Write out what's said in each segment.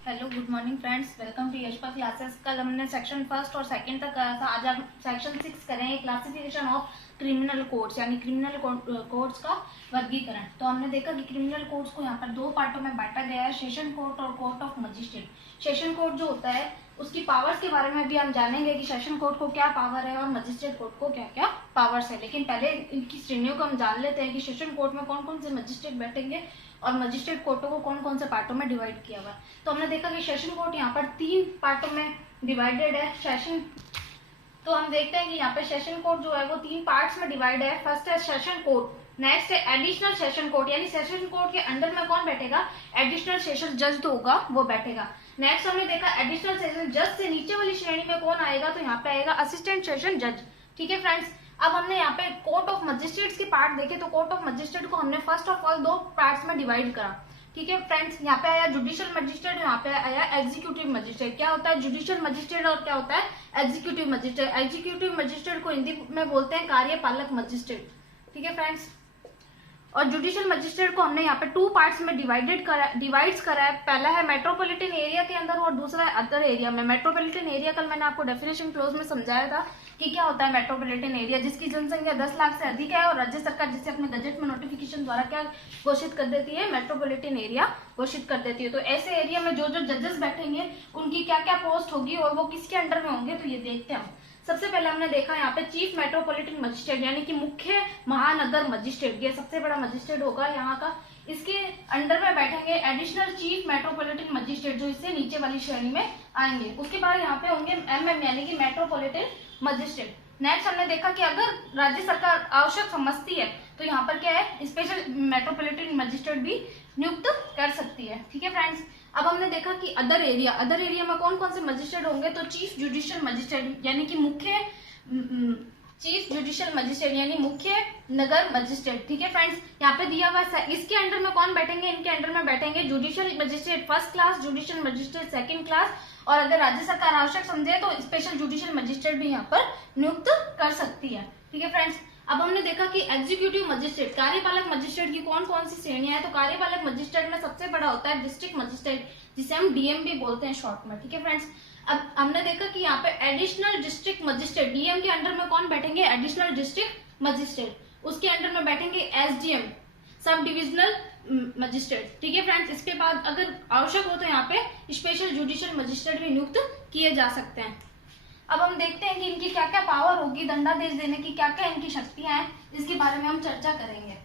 Hello good morning friends, welcome to Yashpa classes. कल हमने section first और सेकंड तक करा था। आज हम सेक्शन 6 करेंगे, क्लासिफिकेशन ऑफ क्रिमिनल कोड्स, यानी क्रिमिनल कोड्स का वर्गीकरण। तो हमने देखा कि क्रिमिनल कोड्स को यहाँ पर दो पार्टों में बांटा गया है, सेशन कोर्ट और court of magistrate. Session court जो होता है उसकी पावर्स के बारे में भी हम जानेंगे कि सेशन कोर्ट को क्या पावर है और मजिस्ट्रेट कोर्ट को क्या क्या पावर्स है। लेकिन पहले इनकी श्रेणियों को हम जान लेते हैं कि सेशन कोर्ट में कौन कौन से मजिस्ट्रेट बैठेंगे और मजिस्ट्रेट कोर्टों को कौन कौन से पार्टों में डिवाइड किया हुआ है। तो हमने देखा कि सेशन कोर्ट यहाँ पर 3 पार्टों में डिवाइडेड है। तो हम देखते हैं कि यहाँ पे सेशन कोर्ट जो है वो 3 पार्ट्स में डिवाइड है। फर्स्ट है सेशन कोर्ट, नेक्स्ट है एडिशनल सेशन कोर्ट, यानी सेशन कोर्ट के अंडर में कौन बैठेगा, एडिशनल सेशन जज तो होगा वो बैठेगा। नेक्स्ट हमने देखा एडिशनल सेशन जज से नीचे वाली श्रेणी में कौन आएगा, तो यहाँ पे आएगा असिस्टेंट सेशन जज। ठीक है फ्रेंड्स, अब हमने यहाँ पे कोर्ट ऑफ मजिस्ट्रेट्स के पार्ट देखे। तो कोर्ट ऑफ मजिस्ट्रेट को हमने फर्स्ट ऑफ ऑल 2 पार्ट्स में डिवाइड करा। ठीक है फ्रेंड्स, यहाँ पे आया जुडिशियल मजिस्ट्रेट, यहाँ पे आया एग्जीक्यूटिव मजिस्ट्रेट। क्या होता है जुडिशियल मजिस्ट्रेट और क्या होता है एग्जीक्यूटिव मजिस्ट्रेट। एग्जीक्यूटिव मजिस्ट्रेट को हिंदी में बोलते हैं कार्यपालक मजिस्ट्रेट। ठीक है फ्रेंड्स, और जुडिशियल मजिस्ट्रेट को हमने यहाँ पे 2 पार्ट्स में डिवाइड करा है। पहला है मेट्रोपॉलिटन एरिया के अंदर और दूसरा है अदर एरिया में। मेट्रोपॉलिटन एरिया कल मैंने आपको डेफिनेशन क्लोज में समझाया था कि क्या होता है मेट्रोपॉलिटन एरिया, जिसकी जनसंख्या 10 लाख से अधिक है और राज्य सरकार जिसे अपने गजट में नोटिफिकेशन द्वारा क्या घोषित कर देती है, मेट्रोपॉलिटन एरिया घोषित कर देती है। तो ऐसे एरिया में जो जो जजेस बैठेंगे उनकी क्या क्या पोस्ट होगी और वो किसके अंडर में होंगे, तो ये देखते हैं हम। सबसे पहले हमने देखा यहाँ पे चीफ मेट्रोपॉलिटन मजिस्ट्रेट, यानी कि मुख्य महानगर मजिस्ट्रेट, ये सबसे बड़ा मजिस्ट्रेट होगा यहाँ का। इसके अंडर में बैठेंगे एडिशनल चीफ मेट्रोपॉलिटन मजिस्ट्रेट, जो इससे नीचे वाली श्रेणी में आएंगे। उसके बाद यहाँ पे होंगे MM, यानी कि मेट्रोपॉलिटन मजिस्ट्रेट। नेक्स्ट हमने देखा कि अगर राज्य सरकार आवश्यक समझती है तो यहाँ पर क्या है, स्पेशल मेट्रोपॉलिटन मजिस्ट्रेट भी नियुक्त कर सकती है। ठीक है फ्रेंड्स, अब हमने देखा कि अदर एरिया में कौन कौन से मजिस्ट्रेट होंगे, तो चीफ जुडिशियल मजिस्ट्रेट, यानी कि मुख्य चीफ जुडिशियल मजिस्ट्रेट यानी मुख्य नगर मजिस्ट्रेट। ठीक है फ्रेंड्स, यहाँ पे दिया हुआ है इसके अंडर में कौन बैठेंगे, इनके अंडर में बैठेंगे judicial magistrate first class, judicial magistrate second class, और अगर राज्य सरकार आवश्यक समझे तो स्पेशल जुडिशियल मजिस्ट्रेट भी यहाँ पर नियुक्त कर सकती है। ठीक है फ्रेंड्स, अब हमने देखा कि एग्जीक्यूटिव मजिस्ट्रेट, कार्यपालक मजिस्ट्रेट की कौन कौन सी श्रेणियां हैं। तो कार्यपालक मजिस्ट्रेट में सबसे बड़ा होता है डिस्ट्रिक्ट मजिस्ट्रेट, जिसे हम DM भी बोलते हैं शॉर्ट में। ठीक है फ्रेंड्स, अब हमने देखा कि यहाँ पे एडिशनल डिस्ट्रिक्ट मजिस्ट्रेट, DM के अंडर में कौन बैठेंगे, एडिशनल डिस्ट्रिक्ट मजिस्ट्रेट। उसके अंडर में बैठेंगे SDM, सब डिविजनल मजिस्ट्रेट। ठीक है फ्रेंड्स, इसके बाद अगर आवश्यक हो तो यहाँ पे स्पेशल जुडिशियल मजिस्ट्रेट भी नियुक्त किए जा सकते हैं। अब हम देखते हैं कि इनकी क्या क्या पावर होगी, दंडादेश देने की क्या क्या इनकी शक्तियां हैं, इसके बारे में हम चर्चा करेंगे।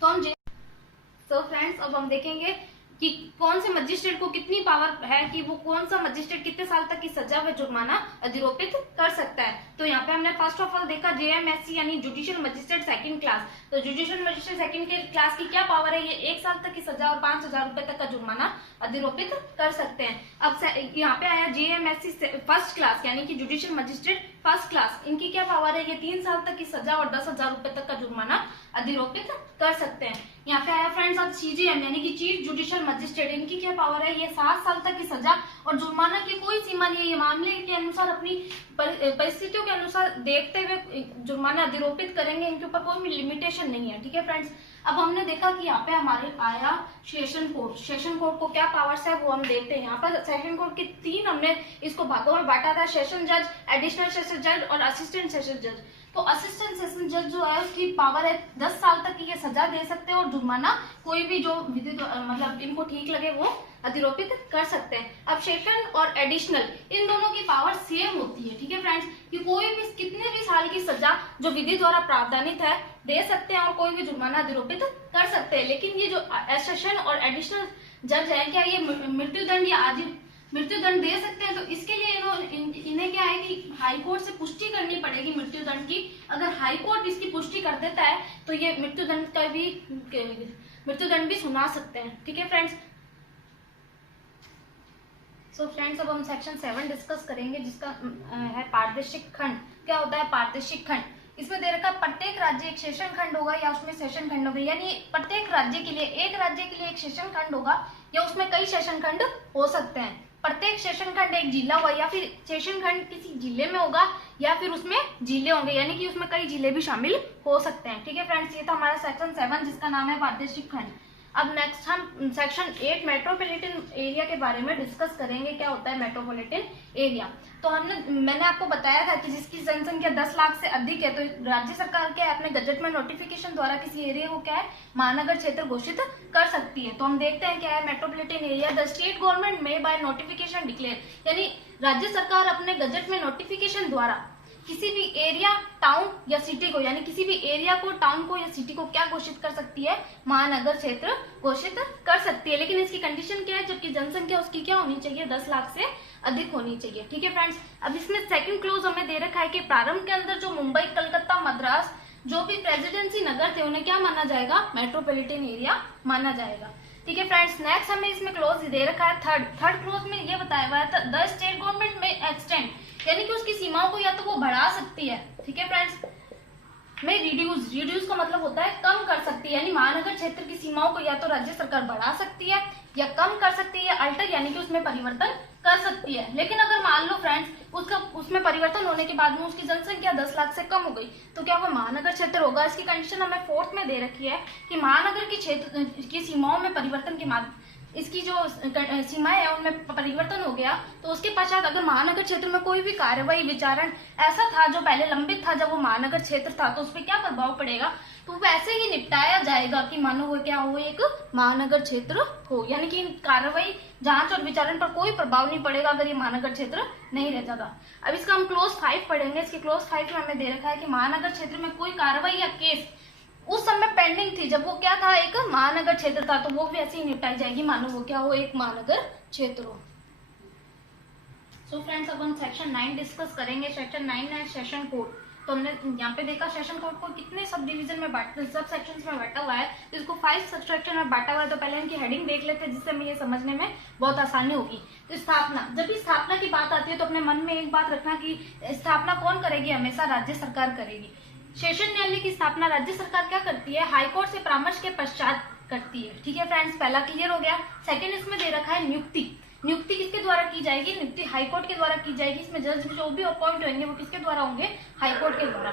तो फ्रेंड्स, अब हम देखेंगे कि कौन से मजिस्ट्रेट को कितनी पावर है कि वो कौन सा मजिस्ट्रेट कितने साल तक की सजा व जुर्माना अधिरोपित कर सकता है। तो यहाँ पे हमने फर्स्ट ऑफ ऑल देखा JMSC, यानी जुडिशियल मजिस्ट्रेट सेकंड क्लास। तो जुडिशियल मजिस्ट्रेट सेकंड क्लास की क्या पावर है, ये 1 साल तक की सजा और 5,000 रुपए तक का जुर्माना अधिरोपित कर सकते हैं। अब यहाँ पे आया JMSC फर्स्ट क्लास, यानी कि जुडिशियल मजिस्ट्रेट फर्स्ट क्लास, इनकी क्या पावर है, ये 3 साल तक की सजा और 10,000 रुपए तक का जुर्माना अधिरोपित कर सकते हैं। यहाँ पे आया फ्रेंड्स अब CJM, यानी कि चीफ जुडिशियल मजिस्ट्रेट, इनकी क्या पावर है, ये 7 साल तक की सजा और जुर्माना की कोई सीमा नहीं है। ये मामले के अनुसार अपनी परिस्थितियों के अनुसार देखते हुए जुर्माना अधिरोपित करेंगे, इनके ऊपर कोई लिमिटेशन नहीं है। ठीक है फ्रेंड्स, अब हमने देखा कि यहाँ पे हमारे आया सेशन कोर्ट। सेशन कोर्ट को क्या पावर्स है वो हम देखते हैं। यहाँ पर सेशन कोर्ट के 3 हमने इसको भागों में बांटा था, सेशन जज, एडिशनल सेशन जज और असिस्टेंट सेशन जज। तो असिस्टेंट सेशन जज जो है उसकी पावर है 10 साल तक की ये सजा दे सकते हैं और जुर्माना कोई भी जो विधि मतलब इनको ठीक लगे वो अधिरोपित कर सकते हैं। अब सेशन और एडिशनल, इन दोनों की पावर सेम होती है। ठीक है फ्रेंड्स, कि कोई भी कितने भी साल की सजा जो विधि द्वारा प्रावधानित है दे सकते हैं और कोई भी जुर्माना अधिरोपित कर सकते हैं। लेकिन ये जो सेशन और एडिशनल जज है, क्या ये मृत्युदंड या आजीवन मृत्युदंड दे सकते हैं? तो इसके लिए इन्हें क्या है कि हाई कोर्ट से पुष्टि करनी पड़ेगी मृत्युदंड की। अगर हाई कोर्ट इसकी पुष्टि कर देता है तो ये मृत्युदंड भी सुना सकते हैं। ठीक है फ्रेंड्स, सो फ्रेंड्स, अब हम सेक्शन 7 डिस्कस करेंगे, जिसका है पारदर्शिक खंड। क्या होता है पारदर्शिक खंड? इसमें दे रखा प्रत्येक राज्य एक सेशन खंड होगा या उसमें सेशन खंड होगा, यानी प्रत्येक राज्य के लिए एक सेशन खंड होगा या उसमें कई सेशन खंड हो सकते हैं। प्रत्येक सेशन खंड एक जिला होगा या फिर सेशन खंड किसी जिले में होगा या फिर उसमें जिले होंगे, यानी कि उसमें कई जिले भी शामिल हो सकते हैं। ठीक है फ्रेंड्स, ये था हमारा सेक्शन 7 जिसका नाम है प्रादेशिक खंड। अब नेक्स्ट हम सेक्शन 8 मेट्रोपॉलिटन एरिया के बारे में डिस्कस करेंगे। क्या होता है मेट्रोपॉलिटन एरिया? तो मैंने आपको बताया था कि जिसकी जनसंख्या 10 लाख से अधिक है तो राज्य सरकार क्या है अपने गजट में नोटिफिकेशन द्वारा किसी एरिया को क्या है महानगर क्षेत्र घोषित कर सकती है। तो हम देखते हैं क्या है metropolitan area. The state government में बाय नोटिफिकेशन डिक्लेयर, यानी राज्य सरकार अपने गजट में नोटिफिकेशन द्वारा किसी भी एरिया, टाउन या सिटी को, यानी किसी भी एरिया को, टाउन को या सिटी को क्या घोषित कर सकती है? महानगर क्षेत्र घोषित कर सकती है। लेकिन इसकी कंडीशन क्या है? जबकि जनसंख्या उसकी क्या होनी चाहिए? 10 लाख से अधिक होनी चाहिए। ठीक है फ्रेंड्स, अब इसमें सेकंड क्लोज हमें दे रखा है कि प्रारंभ के अंदर जो मुंबई, कलकत्ता, मद्रास जो भी प्रेसिडेंसी नगर थे उन्हें क्या माना जाएगा? मेट्रोपॉलिटन एरिया माना जाएगा। ठीक है फ्रेंड्स, नेक्स्ट हमें इसमें क्लोज दे रखा है थर्ड क्लोज में ये बताया हुआ है द स्टेट गवर्नमेंट में एक्सटेंड, यानी कि उसकी सीमाओं को या तो वो बढ़ा सकती है, ठीक है फ्रेंड्स, में रिड्यूस का मतलब होता है कम कर सकती है, यानी महानगर क्षेत्र की सीमाओं को या तो राज्य सरकार बढ़ा सकती है या कम कर सकती है, अल्टर यानी कि उसमें परिवर्तन कर सकती है। लेकिन अगर मान लो फ्रेंड्स उसमें परिवर्तन होने के बाद में उसकी जनसंख्या 10 लाख से कम हो गई तो क्या वो महानगर क्षेत्र होगा? इसकी कंडीशन हमें फोर्थ में दे रखी है कि महानगर की क्षेत्र की सीमाओं में परिवर्तन के माध्यम इसकी जो सीमाएं है उनमें परिवर्तन हो गया तो उसके पश्चात अगर महानगर क्षेत्र में कोई भी कार्यवाही, विचारण ऐसा था जो पहले लंबित था जब वो महानगर क्षेत्र था तो उस पर क्या प्रभाव पड़ेगा? तो वैसे ही निपटाया जाएगा कि मानो वो क्या हो, एक महानगर क्षेत्र हो, यानी कि कार्रवाई, जांच और विचारण पर कोई प्रभाव नहीं पड़ेगा अगर ये महानगर क्षेत्र नहीं रह जाता। अब इसका हम क्लोज 5 पढ़ेंगे। इसके क्लोज 5 में हमें दे रखा है कि महानगर क्षेत्र में कोई कार्रवाई या केस उस समय पेंडिंग थी जब वो क्या था, एक महानगर क्षेत्र था, तो वो भी ऐसे ही निपटाई जाएगी मानो वो क्या हो, एक महानगर क्षेत्र हो। सो फ्रेंड्स, अब हम सेक्शन 9 डिस्कस करेंगे। सेक्शन 9 है सेशन कोड। तो हमने यहाँ पे देखा सेशन कोड को कितने सब डिवीजन में सब सेक्शंस में बांटा हुआ है, इसको 5 सब सेक्शन में बांटा हुआ है। तो पहले इनकी हेडिंग देख लेते हैं जिससे हमें ये समझने में बहुत आसानी होगी। तो स्थापना, जब भी स्थापना की बात आती है तो अपने मन में एक बात रखना कि स्थापना कौन करेगी? हमेशा राज्य सरकार करेगी। सेशन न्यायालय की स्थापना राज्य सरकार क्या करती है? हाईकोर्ट से परामर्श के पश्चात करती है। ठीक है फ्रेंड्स, पहला क्लियर हो गया। सेकंड इसमें दे रखा है नियुक्ति। नियुक्ति किसके द्वारा की जाएगी? नियुक्ति हाईकोर्ट के द्वारा की जाएगी। इसमें जज जो भी अपॉइंट होंगे वो किसके द्वारा होंगे? हाईकोर्ट के द्वारा।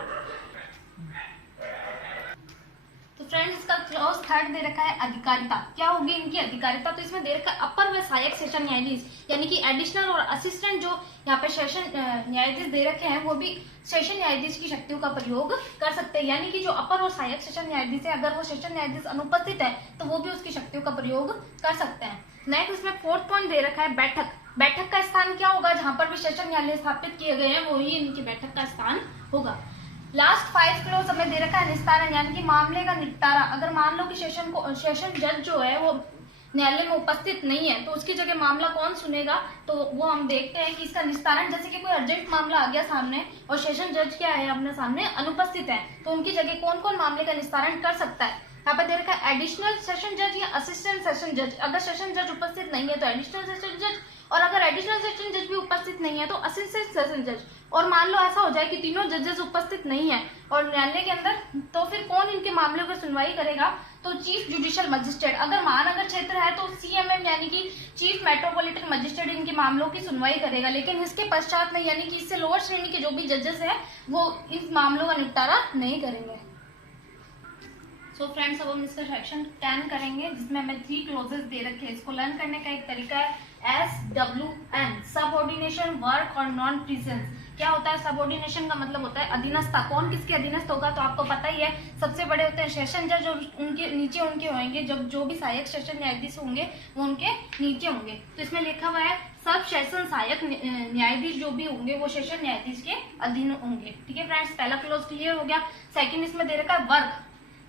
तो फ्रेंड्स, इसका क्लॉज 3 दे रखा है अधिकारिता। क्या होगी इनकी अधिकारिता? तो इसमें दे रखा है अपर व सहायक सेशन न्यायाधीश, यानी कि एडिशनल और असिस्टेंट जो यहाँ पे सेशन न्यायाधीश दे रखे हैं वो भी सेशन न्यायाधीश की शक्तियों का प्रयोग कर सकते हैं। यानी कि जो अपर और सहायक सेशन न्यायाधीश है अगर वो सेशन न्यायाधीश अनुपस्थित है तो वो भी उसकी शक्तियों का प्रयोग कर सकते हैं। नेक्स्ट इसमें 4th पॉइंट दे रखा है बैठक। बैठक का स्थान क्या होगा? जहां पर भी सेशन न्यायालय स्थापित किए गए हैं वही इनकी बैठक का स्थान होगा। लास्ट 5 क्लोज हमें दे रखा है निस्तारण, यानी कि मामले का निपटारा। अगर मान लो कि सेशन जज जो है वो न्यायालय में उपस्थित नहीं है तो उसकी जगह मामला कौन सुनेगा? तो वो हम देखते हैं कि इसका निस्तारण, जैसे कि कोई अर्जेंट मामला आ गया सामने और सेशन जज क्या है अपने सामने अनुपस्थित है तो उनकी जगह कौन कौन मामले का निस्तारण कर सकता है? यहाँ पे दे रखा है एडिशनल सेशन जज या असिस्टेंट सेशन जज। अगर सेशन जज उपस्थित नहीं है तो एडिशनल सेशन जज, और अगर एडिशनल सेशन जज भी उपस्थित नहीं है तो असिस्टेंट सेशन जज। और मान लो ऐसा हो जाए कि तीनों जजेस उपस्थित नहीं है और न्यायालय के अंदर, तो फिर कौन इनके मामलों की सुनवाई करेगा? तो चीफ जुडिशियल मजिस्ट्रेट। अगर महानगर क्षेत्र है तो CMM यानी कि चीफ मेट्रोपॉलिटन मजिस्ट्रेट इनके मामलों की सुनवाई करेगा। लेकिन इसके पश्चात में यानी कि इससे लोअर श्रेणी के जो भी जजेस है वो इन मामलों का निपटारा नहीं करेंगे। सो फ्रेंड्स, अब हम इसका सेक्शन 10 करेंगे जिसमें हमें 3 क्लोजेस दे रखे हैं। इसको लर्न करने का एक तरीका है SWN, सबऑर्डिनेशन, वर्क और नॉन प्रेजेंस। क्या होता है? सबऑर्डिनेशन का मतलब होता है अधीनस्थता। कौन किसके अधीनस्थ होगा? तो आपको पता ही है सबसे बड़े होते हैं सेशन जज और उनके नीचे उनके होंगे जब जो भी सहायक सेशन न्यायाधीश होंगे वो उनके नीचे होंगे। तो इसमें लिखा हुआ है सब सेशन सहायक न्यायाधीश जो भी होंगे वो सेशन न्यायाधीश के अधीन होंगे। ठीक है फ्रेंड्स, पहला क्लोज क्लियर हो गया। सेकंड इसमें दे रखा है वर्क।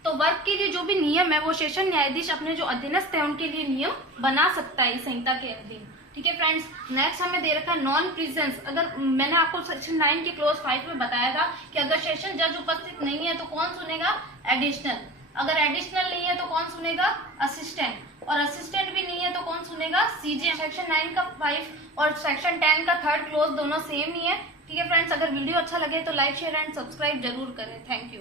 तो वर्क के लिए जो भी नियम है वो सेशन न्यायाधीश अपने जो अधीनस्थ है उनके लिए नियम बना सकता है इस संहिता के अधीन। ठीक है फ्रेंड्स, नेक्स्ट हमें दे रखा है नॉन प्रेजेंस। अगर मैंने आपको सेक्शन 9 के क्लोज 5 में बताया था कि अगर सेशन जज उपस्थित नहीं है तो कौन सुनेगा? एडिशनल। अगर एडिशनल नहीं है तो कौन सुनेगा? असिस्टेंट। और असिस्टेंट भी नहीं है तो कौन सुनेगा? CJ। सेक्शन 9 का 5 और सेक्शन 10 का 3rd क्लोज दोनों सेम ही है। ठीक है फ्रेंड्स, अगर वीडियो अच्छा लगे तो लाइक, शेयर एंड सब्सक्राइब जरूर करें। Thank you.